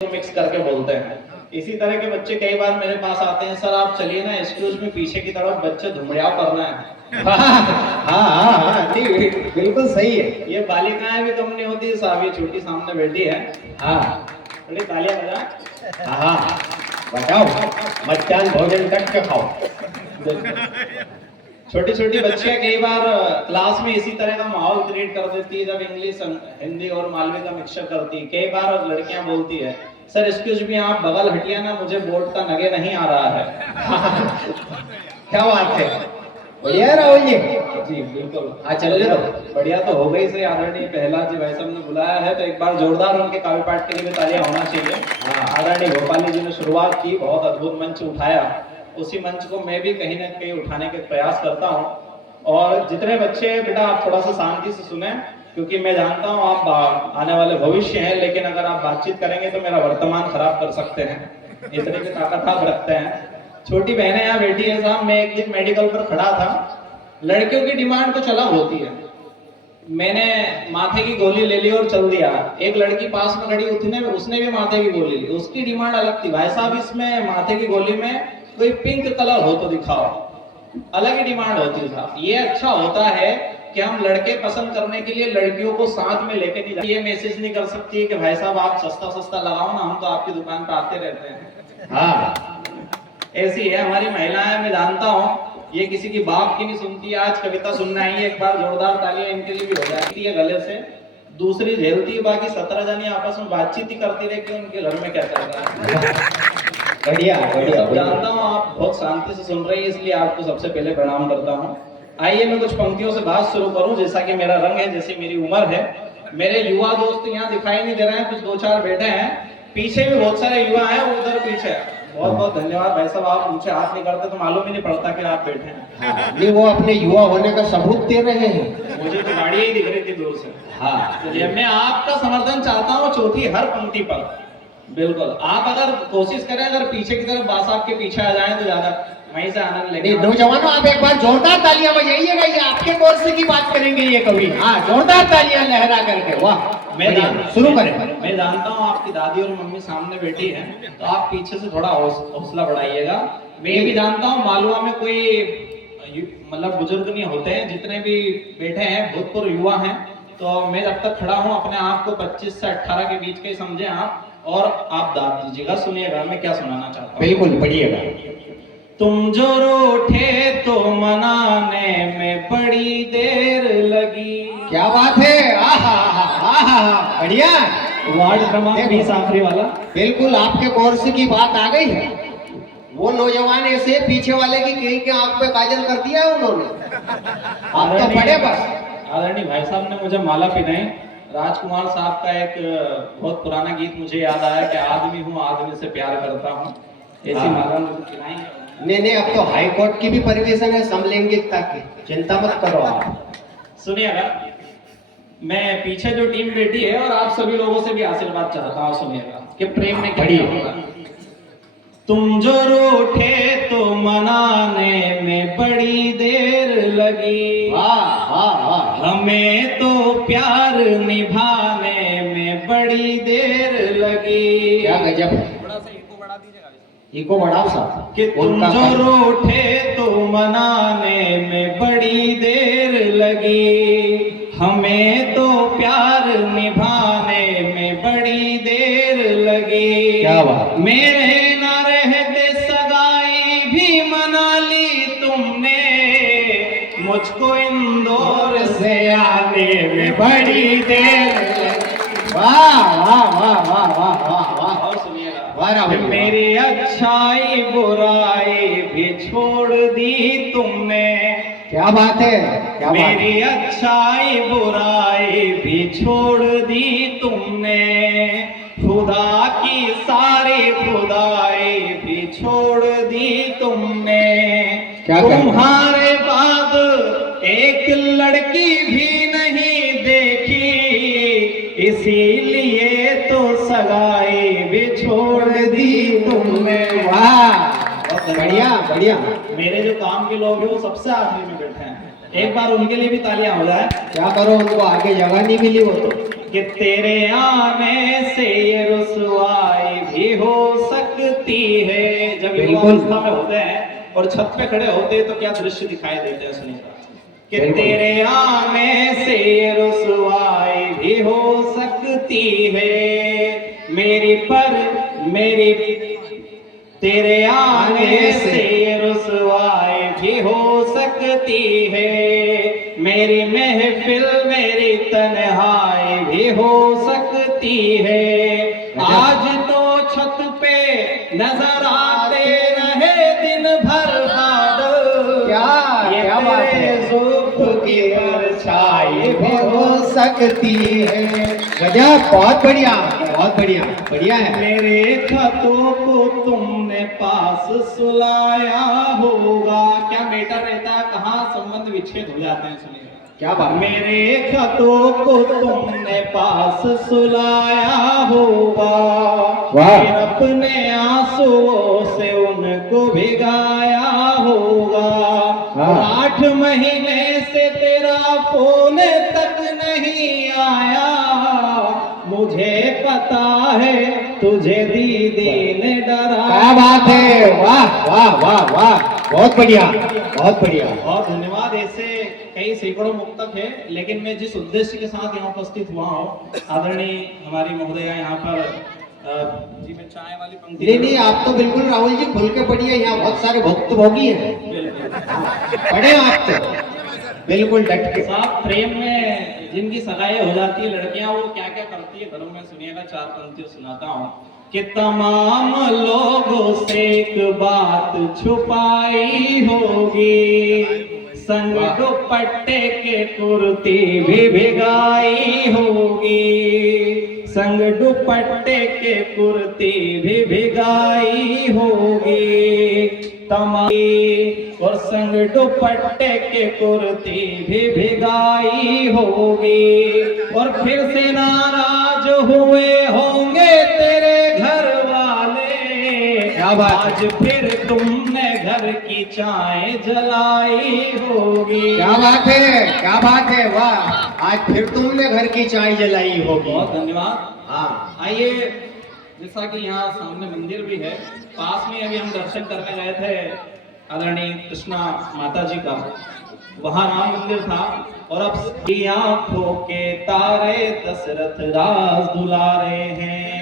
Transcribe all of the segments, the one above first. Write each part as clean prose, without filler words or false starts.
Mix करके बोलते हैं। इसी तरह के बच्चे कई बार मेरे पास आते हैं, सर आप चलिए ना एक्सक्यूज में पीछे की तरफ बच्चे धुमड़ियाव करना है। हाँ, नहीं बिल्कुल सही है। ये बालिकाएं भी कम नहीं होती, साहब ये छोटी सामने बैठी है। हाँ थोड़ी तालियां बजाएं। हाँ, बताओ मध्याह्न भोजन करके खाओ। छोटी छोटी बच्चियां कई बार क्लास में इसी तरह का माहौल क्रिएट कर देती है, जब इंग्लिश हिंदी और मालवी का मिक्सचर करती है। कई बार लड़कियां बोलती है, सर एक्सक्यूज मी आप बगल हटिया ना, मुझे बोर्ड का नगे नहीं आ रहा है। क्या बात है, बढ़िया है राहुल जी। जी बिल्कुल। हाँ चलने दो। बढ़िया तो हो गई से आदरणीय प्रहलाद जी भाई साहब ने बुलाया है, तो एक बार जोरदार उनके काव्य पाठ के लिए भी तालियां होना चाहिए। आदरणीय गोपाली जी ने शुरुआत की, बहुत अद्भुत मंच उठाया, उसी मंच को मैं भी कहीं ना कहीं उठाने के प्रयास करता हूँ। और जितने बच्चे बेटा आप थोड़ा सा शांति से सुने, क्योंकि मैं जानता हूँ आप आने वाले भविष्य हैं, लेकिन अगर आप बातचीत करेंगे तो मेरा वर्तमान खराब कर सकते हैं, इतनी की ताकत आप रखते हैं। छोटी बहनें यहाँ बैठी है साहब, मैं एक दिन मेडिकल पर खड़ा था, लड़कियों की डिमांड कुछ अलग होती है। मैंने माथे की गोली ले ली और चल दिया। एक लड़की पास में खड़ी उसने भी माथे की गोली ली, उसकी डिमांड अलग थी, भाई साहब इसमें माथे की गोली में कोई पिंक कलर हो तो दिखाओ, अलग ही डिमांड होती है साहब। ये अच्छा होता है कि हम लड़के पसंद करने के लिए लड़कियों को साथ में लेके नहीं जाते। ये मैसेज नहीं कर सकती है कि भाई साहब आप सस्ता सस्ता लगाओ ना, हम तो आपकी दुकान पे आते रहते हैं। हाँ ऐसी है हमारी महिलाएं, मैं जानता हूँ ये किसी की बाप की नहीं सुनती है। आज कविता सुनना ही, एक बार जोरदार तालियां इनके लिए भी हो जाती है गले से। दूसरी झेलती है, बाकी 17 जनी आपस में बातचीत ही करती रहे कि उनके घर में क्या चल रहा है। बढ़िया बढ़िया। जानता हूँ आप बहुत शांति से सुन रही है, इसलिए आपको सबसे पहले प्रणाम करता हूँ। आइए मैं कुछ पंक्तियों से बात शुरू करूं, जैसा कि मेरा रंग है, जैसी मेरी उम्र है। मेरे युवा दोस्त यहाँ दिखाई नहीं दे रहे हैं, कुछ दो चार बैठे हैं, पीछे भी बहुत सारे युवा हैं, उधर पीछे। बहुत बहुत धन्यवाद भाई साहब, आप मुझे हाथ नहीं करते तो मालूम ही नहीं पड़ता कि आप बैठे हैं। नहीं वो अपने युवा होने का सबूत दे रहे हैं। मुझे तो गाड़ी ही दिख रही थी दूर से। हाँ चलिए मैं आपका समर्थन चाहता हूँ चौथी हर पंक्ति पर। बिल्कुल आप अगर कोशिश करें, अगर पीछे की तरफ बास आपके पीछे आ जाए तो ज्यादा वहीं से आनंद लेंगे। नौजवानों आप एक बार जोरदार तालियां बजाइएगा, ये आपके कोर्स की बात करेंगे ये कवि। हाँ जोरदार तालियां लहरा करके, वाह। शुरू करें। मैं जानता हूँ आपकी दादी और मम्मी सामने बैठी हैं, तो आप पीछे से थोड़ा हौसला बढ़ाइएगा। मैं ये भी जानता हूँ मालवा में कोई मतलब बुजुर्ग नहीं होते हैं, जितने भी बैठे हैं भूतपूर्व युवा हैं। तो मैं जब तक खड़ा हूँ अपने आप को 25 से 18 के बीच के समझे आप, और आप दाद दीजिएगा, सुनिएगा मैं क्या सुनाना चाहता हूँ। बिल्कुल पढ़िएगा। तुम जो रूठे तो मनाने में बड़ी देर लगी। क्या बात है, बढ़िया। वार्ड क्रमांक 20 आखिरी वाला। बिल्कुल आपके कोर्स की बात आ गई है। वो नौजवान ऐसे पीछे वाले की कहीं के आंख पे काजल कर दिया है उन्होंने। आप तो पढ़े बस। आदरणीय भाई साहब ने मुझे माला पहनाई। राजकुमार साहब का एक बहुत पुराना गीत मुझे याद आया कि आदमी हूँ आदमी से प्यार करता हूँ, ऐसी माला मुझे पहनाई। नहीं अब तो हाई कोर्ट की भी परमिशन है समलैंगिकता की, चिंता मत करो आप। सुनिएगा, मैं पीछे जो टीम बैठी है और आप सभी लोगों से भी आशीर्वाद चाहता हूँ, सुनिएगा कि प्रेम में क्या होगा। तुम जो रूठे तो मनाने में बड़ी देर लगी, हमें तो प्यार निभाने में बड़ी देर लगी। क्या गजब, इको बढ़ाओ साहब। कि तुम जो रूठे तो मनाने में बड़ी देर लगी, हमें तो प्यार निभाने में बड़ी देर लगी। क्या बात। मेरे ना रहते सगाई भी मना ली तुमने, मुझको इंदौर से आने में बड़ी देर लगी। वाह वाह वाह वाह वाह वाह वाह। और सुनिएगा, वाह मेरी अच्छाई बुराई भी छोड़ दी तुमने। क्या बात है, क्या बात। मेरी अच्छाई बुराई भी छोड़ दी तुमने, खुदा की सारी खुदाई भी छोड़ दी तुमने। तुम्हारे बाद एक लड़की भी नहीं देखी, इसीलिए तो सगाई भी छोड़ दी तुमने। वाह बढ़िया बढ़िया। मेरे जो काम के लोग हैं वो सबसे आखिरी में बैठे हैं, एक बार उनके लिए भी तालियां हो जाए। क्या करो, उनको आगे जगह नहीं मिली वो तो। कि तेरे आने से ये रुसवाई सकती है। जब युवा बिल्कुल। अवस्था में होते हैं और छत पे खड़े होते हैं तो क्या दृश्य दिखाई देते हैं, सुनिएगा कि बिल्कुल। तेरे आने से रुसवाई भी हो सकती है मेरी, पर मेरी तेरे आने से रुसवाई भी हो सकती है मेरी, महफिल मेरी तन्हाई भी हो सकती है। आज तो छत पे नजर आते रहे दिन भर बादल, क्या बात है। जुल्फ की परछाई भी हो सकती है। गजब, बहुत बढ़िया, बहुत बढ़िया, बढ़िया है। मेरे खतों को तुमने पास सुलाया होगा। क्या मेटर रहता है, कहाँ संबंध विच्छेद हो जाते हैं, सुनिए क्या बात। मेरे खतों को तुमने पास सुलाया होगा, फिर अपने आंसुओं से उनको भिगाया होगा। 8 महीने से तेरा फोन तक नहीं आया, मुझे पता है तुझे दीदी ने डराया। क्या बात है, वाह वाह वाह वाह, बहुत बढ़िया, बहुत बढ़िया। बहुत धन्यवाद। ऐसे कई सैकड़ों मुक्तक है, लेकिन मैं जिस उद्देश्य के साथ यहाँ उपस्थित हुआ हूँ, आदरणीय हमारी महोदया यहाँ पर जी मैं चाय वाली पंक्ति। नहीं नहीं, आप तो बिल्कुल राहुल जी खुल के पढ़िए, यहाँ बहुत सारे भक्त भोगी हैं, पढ़े आप तो बिल्कुल डट के। साहब प्रेम में जिनकी सगाई हो जाती है लड़कियां, वो क्या क्या करती है घरों में, सुनिएगा 4 पंक्तियां सुनाता हूँ कि तमाम लोगों से एक बात छुपाई होगी, संग दुपट्टे के कुर्ती भी भिगाई होगी, संग दुपट्टे के कुर्ती भी भिगाई होगी, तमाम और संग दुपट्टे के कुर्ती भी भिगाई होगी, और फिर से नाराज हुए होंगे तेरे घर वाले, आज फिर तुमने घर की चाय जलाई होगी। क्या बात है, क्या बात है, वाह, आज फिर तुमने घर की चाय जलाई होगी। बहुत धन्यवाद। हाँ, आइए, जैसा कि यहाँ सामने मंदिर भी है, पास में अभी हम दर्शन करने गए थे आदरणीय कृष्णा माता जी का, वहाँ राम मंदिर था, और अब आंखों के तारे दशरथ राज दुलारे हैं,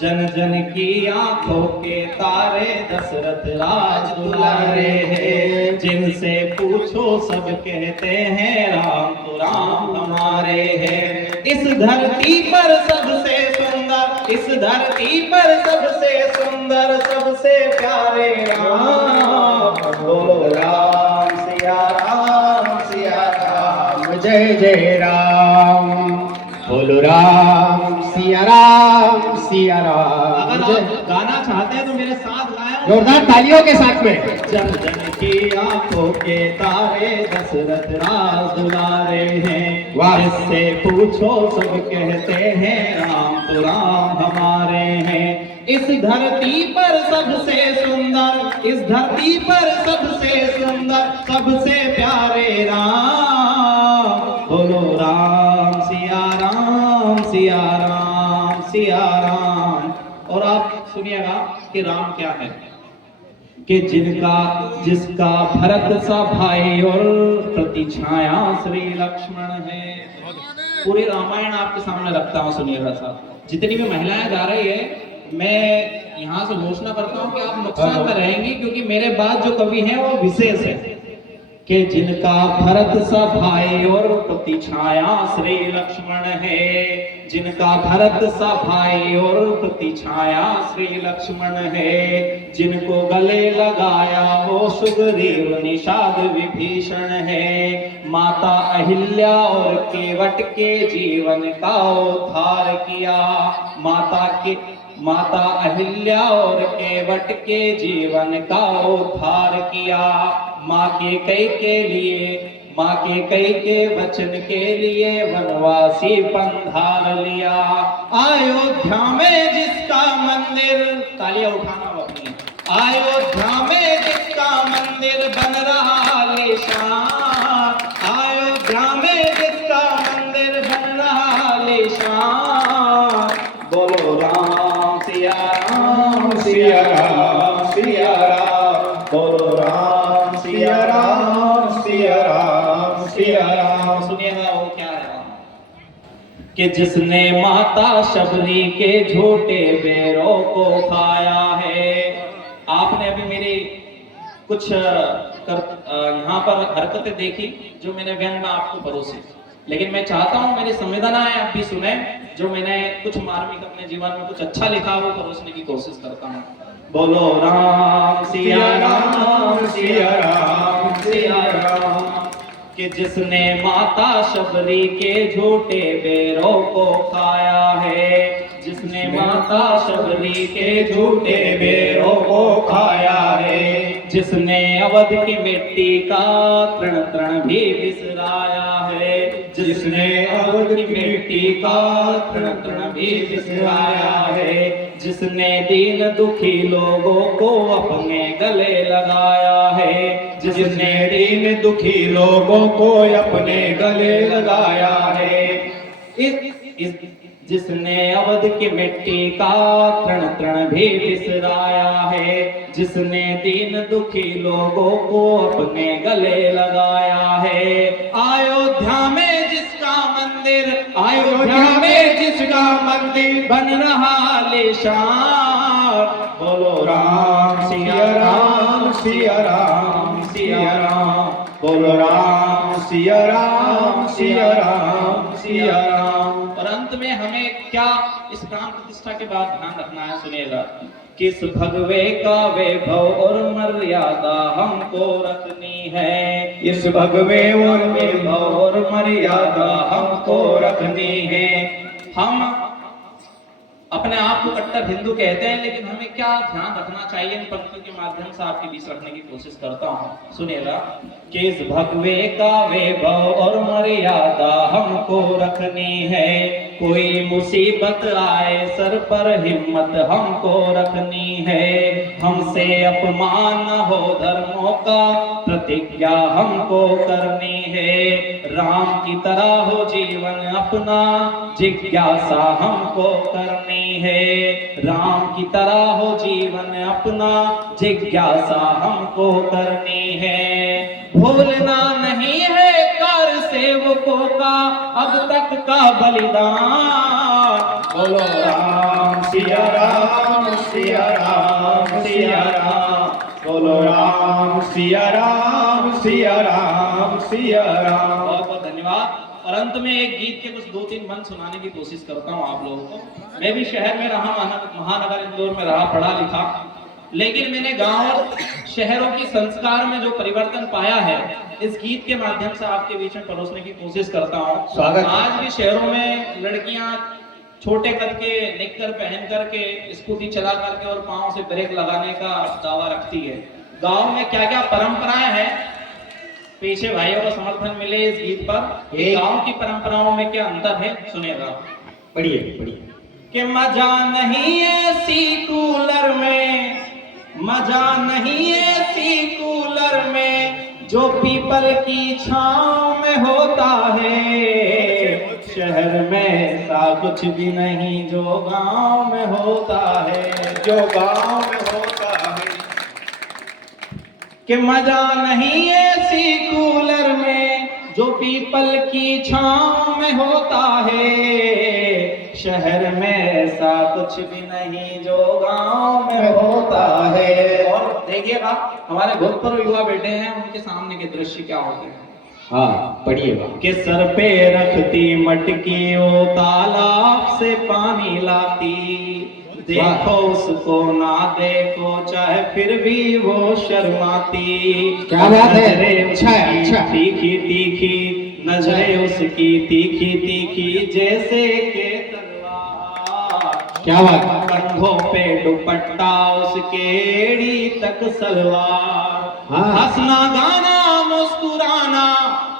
जन जन की आंखों के तारे दशरथ राज दुलारे हैं, जिनसे पूछो सब कहते हैं राम तो राम हमारे हैं। इस धरती पर सबसे सुंदर, इस धरती पर सबसे सुंदर, सबसे प्यारे राम, बोलो राम सिया राम, सिया राम, जय जय राम, बोलो राम सिया राम, सिया राम। अगर आप गाना चाहते हैं तो मेरे साथ गाएं, जोरदार तालियों के साथ में। जन जन की आंखों के तारे दशरथ राज दुलारे हैं, वाह। जिससे पूछो सब कहते हैं राम तो राम हमारे हैं। इस धरती पर सबसे सुंदर, इस धरती पर सबसे सुंदर, सबसे प्यारे राम, बोलो राम सिया राम, सिया राम, सिया राम। और आप सुनिएगा कि राम क्या है, कि जिनका जिसका भरत सा भाई और प्रतिछाया श्री लक्ष्मण है। पूरी रामायण आपके सामने रखता हूँ, सुनिएगा साहब। जितनी भी महिलाएं गा रही है, मैं यहाँ से घोषणा करता हूँ कि आप नुकसान में रहेंगी, क्योंकि मेरे बाद जो कवि हैं वो विशेष है, कि जिनका भरत सा भाई और प्रतिछाया श्री लक्ष्मण है, जिनका भरत सा भाई और प्रतिछाया श्री लक्ष्मण है, जिनको गले लगाया वो सुग्रीव निषाद विभीषण है, माता अहिल्या और केवट के जीवन का उद्धार किया, माता अहिल्या और केवट के जीवन का उद्धार किया, माँ के कई के वचन के लिए वनवासी पंधार लिया, अयोध्या में जिसका मंदिर, तालियां उठाना अपनी, अयोध्या में जिसका मंदिर बन रहा आलीशान, अयोध्या में जिसका मंदिर बन रहा आलीशान, बोलो राम सिया राम, सिया राम। कि जिसने माता शबरी के झूठे बेरों को खाया है। आपने अभी मेरी कुछ यहाँ पर हरकतें देखी जो मैंने व्यंग में आपको परोसी, लेकिन मैं चाहता हूँ मेरी संवेदनाएं आप भी सुने, जो मैंने कुछ मार्मिक अपने जीवन में कुछ अच्छा लिखा वो परोसने की कोशिश करता हूँ। बोलो राम सिया राम सिया राम सिया राम। कि जिसने माता शबरी के झूठे बेरों को खाया है, जिसने माता शबरी के झूठे बेरों को खाया है, जिसने अवध की मिट्टी का तृण तृण भी बिसराया है, जिसने अवध की मिट्टी का तृण तृण भी बिसराया है, जिसने दीन दुखी लोगों को अपने गले लगाया है, जिसने दीन दुखी लोगों को अपने गले लगाया है, जिसने अवध की मिट्टी का तृण तृण भी बिसराया है, जिसने दीन दुखी लोगों को अपने गले लगाया है। अयोध्या में जिसका मंदिर, अयोध्या में जिसका मंदिर बन रहा आलीशान, बोलो राम सिया राम सिया राम सिया राम, बोलो राम सिया राम सिया राम सिया राम। और अंत में हमें क्या इस प्राण प्रतिष्ठा के बाद ध्यान रखना है, सुनिएगा। किस भगवे का वैभव और मर्यादा हमको रखनी है, इस भगवे और वैभव और मर्यादा हमको रखनी है। हम अपने आप को कट्टर हिंदू कहते हैं, लेकिन हमें क्या ध्यान रखना चाहिए, इन पंक्तियों के माध्यम से आपके बीच रखने की कोशिश करता हूँ, सुनिएगा। कि इस भगवे का वैभव और मर्यादा हमको रखनी है, कोई मुसीबत आए सर पर हिम्मत हमको रखनी है, हमसे अपमान न हो धर्मों का प्रतिज्ञा हमको करनी है, राम की तरह हो जीवन अपना जिज्ञासा हमको करनी है, राम की तरह हो जीवन अपना जिज्ञासा हमको करनी है। भूलना नहीं है कर सेवकों का अब तक का बलिदान, बोलो राम सिया राम सिया राम सिया राम, बोलो राम सिया राम सिया राम सिया राम। बहुत बहुत धन्यवाद। और अंत में एक गीत के कुछ 2-3 बंद सुनाने की कोशिश करता हूँ आप लोगों को। मैं भी शहर में रहा, महानगर इंदौर में रहा, पढ़ा लिखा, लेकिन मैंने गांव शहरों की संस्कार में जो परिवर्तन पाया है, इस गीत के माध्यम से आपके बीच में परोसने की कोशिश करता हूँ। स्वागत। आज भी शहरों में लड़कियां छोटे कद के निक्कर पहन करके स्कूटी चला करके और पांव से ब्रेक लगाने का दावा रखती है। गांव में क्या क्या परंपराएं हैं, पीछे भाइयों को समर्थन मिले इस गीत पर, गांव की परंपराओं में क्या अंतर है, सुनिएगा। पढ़िए पढ़िए। कि मजा नहीं ऐसी कूलर में, मजा नहीं ऐसी कूलर में जो पीपल की छांव में होता है, शहर में ऐसा कुछ भी नहीं जो गांव में होता है, जो गांव में होता है। कि मजा नहीं ऐसी कूलर में जो पीपल की छांव में होता है, शहर में ऐसा कुछ भी नहीं जो गांव में होता है। और देखिएगा हमारे भूतपूर्व युवा बेटे हैं, उनके सामने के दृश्य क्या होते हैं। हाँ पढ़िएगा। कि सर पे रखती मटकी वो तालाब से पानी लाती, देखो उसको ना देखो चाहे फिर भी वो शर्माती। क्या बात है, अच्छा है, अच्छा। तीखी तीखी नजरें उसकी तीखी तीखी जैसे के तलवार। क्या बात। कंधों पे दुपट्टा उसके एड़ी तक सलवार। हाँ। हंसना गाना मुस्कुराना,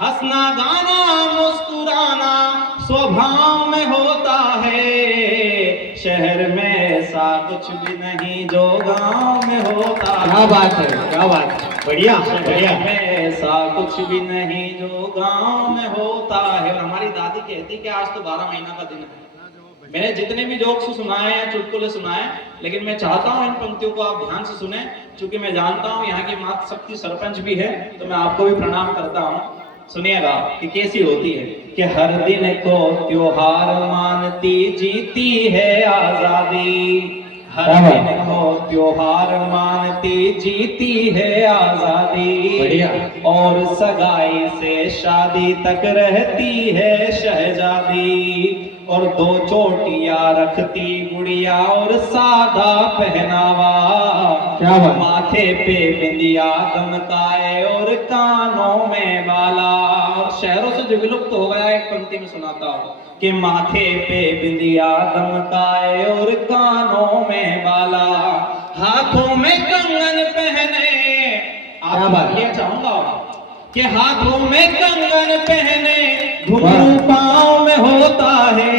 हंसना गाना मुस्कुराना स्वभाव में होता है, शहर में ऐसा कुछ भी नहीं जो गांव में होता है। क्या बात है, क्या बात है, बढ़िया बढ़िया। शहर में ऐसा कुछ भी नहीं जो गांव में होता है। और हमारी दादी कहती कि आज तो 12 महीना का दिन है। मैंने जितने भी जोक्स सुनाए हैं, चुटकुले सुनाए, लेकिन मैं चाहता हूं इन पंक्तियों को आप ध्यान से सुने, क्योंकि मैं जानता हूं यहाँ की मातृशक्ति सरपंच भी है, तो मैं आपको भी प्रणाम करता हूं। सुनिएगा कि कैसी होती है कि हर दिन को त्योहार मानती जीती है आजादी, हर दिन को त्योहार मानती जीती है आजादी, बढ़िया। और सगाई से शादी तक रहती है शहजादी, और दो चोटियां रखती गुड़िया और सादा पहनावा, क्या बात। माथे पे बिंदिया दमकाए और कानों में बाला। और शहरों से जो विलुप्त हो गया एक पंक्ति में सुनाता हूँ कि माथे पे बिंदिया दमकाए और कानों में बाला, हाथों में कंगन पहने। क्या आप बात। ये चाहूंगा कि हाथों में कंगन पहने, घुंघरू पाँव में होता है।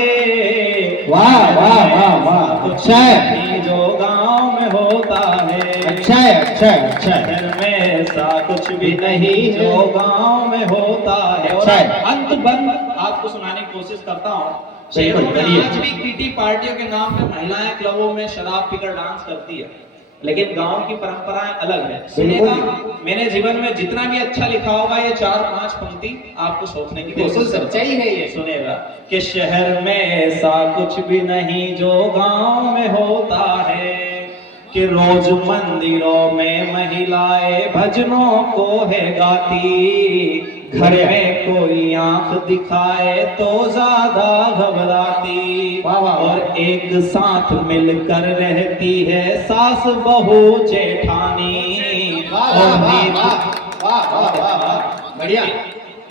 वाह वाह वाह वाह, अच्छा है, जो गांव में होता है, अच्छा है, अच्छा है, अच्छा है। शहर में ऐसा कुछ भी नहीं जो गांव में होता है। और अच्छा है। अंत बंद आपको सुनाने की कोशिश करता हूँ। शहरों में करिए। आज भी किटी पार्टियों के नाम पे महिलाएं क्लबों में शराब पीकर डांस करती है, लेकिन गांव की परंपराएं अलग है। सुनिएगा, मैंने जीवन में जितना भी अच्छा लिखा होगा ये 4-5 पंक्ति आपको सोचने की बिल्कुल कोशिश करता सच्चाई है ये। सुनेगा कि शहर में ऐसा कुछ भी नहीं जो गांव में होता है, कि रोज मंदिरों में महिलाएं भजनों को है गाती, घर में कोई आंख दिखाए तो ज्यादा घबराती, वाह, वाह, वाह। और एक साथ मिलकर रहती है सास बहू जेठानी। वाह वाह वाह वाह वाह वाह वाह वाह, बढ़िया।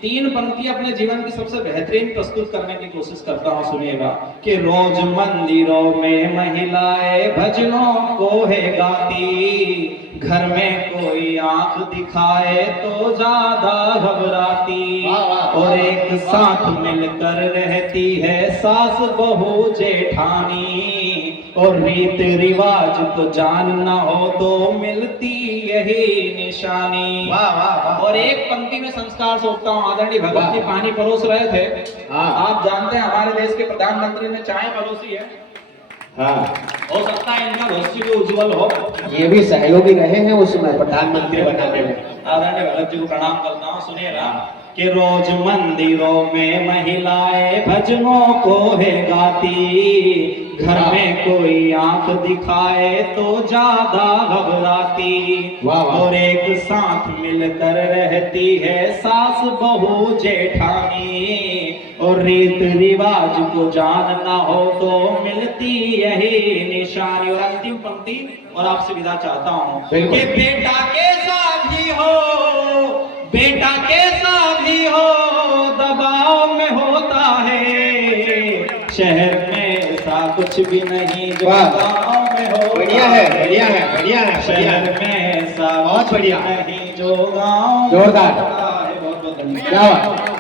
3 पंक्तियां अपने जीवन की सबसे बेहतरीन प्रस्तुत करने की कोशिश करता हूँ। सुनिएगा कि रोज मंदिरों में महिलाएं भजनों को है गाती, घर में कोई आंख दिखाए तो ज्यादा घबराती, वाह, वाह, और वाह, एक वाह। साथ मिलकर रहती है सास बहू जेठानी, और रीत रिवाज को जानना हो तो मिलती यही निशानी। वाह वाह वाह। और एक पंक्ति में संस्कार सोचता हूँ, आदरणीय भगत जी पानी परोस रहे थे। हाँ। आप जानते हैं हमारे देश के प्रधानमंत्री ने चाय परोसी है, हाँ, हो सकता है इनका भविष्य भी उज्जवल हो। ये भी सहयोगी रहे हैं उसमें प्रधानमंत्री बनाने में। आदरणीय भगत जी को प्रणाम करता हूँ। सुनिएगा कि रोज मंदिरों में महिलाएं भजनों को है गाती, घर में कोई आंख दिखाए तो ज्यादा घबराती, वाह, वाह। और एक साथ मिलकर रहती है सास बहू जेठानी, और रीत रिवाज को जानना हो तो मिलती यही निशानी। और अंतिम पंक्ति और आपसे विदा चाहता हूँ बिल्कुल। कि बेटा कैसा भी हो, बेटा कैसा भी हो दबाव में होता है, शहर में ऐसा कुछ भी नहीं जो वाह। गाँव में हो। बढ़िया है, बढ़िया है, बढ़िया है, बढ़िया शहर है। में ऐसा बहुत कुछ बढ़िया। नहीं जो गाँव जोरदार। है। बहुत बहुत धन्यवाद। क्या बात।